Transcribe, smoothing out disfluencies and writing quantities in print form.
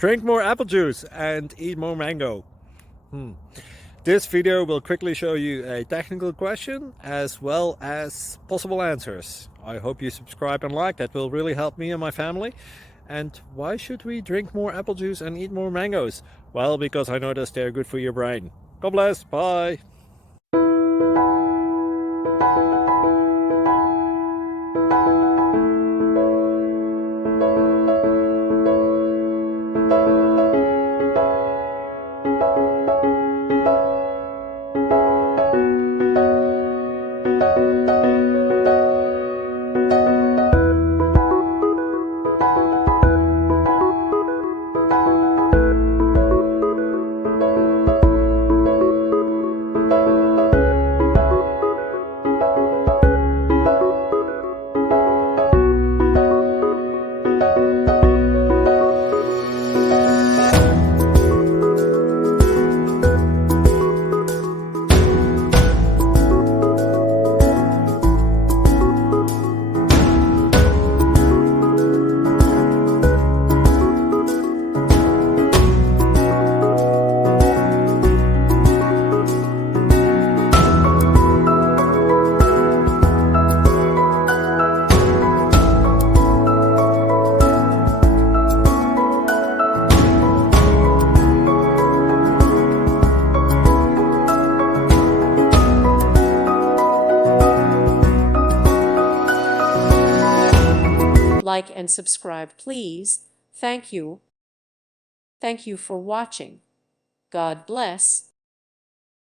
Drink more apple juice and eat more mango. This video will quickly show you a technical question as well as possible answers. I hope you subscribe and like, that will really help me and my family. And why should we drink more apple juice and eat more mangoes? Well, because I noticed they're good for your brain. God bless, bye! Like and subscribe, please. Thank you. Thank you for watching. God bless.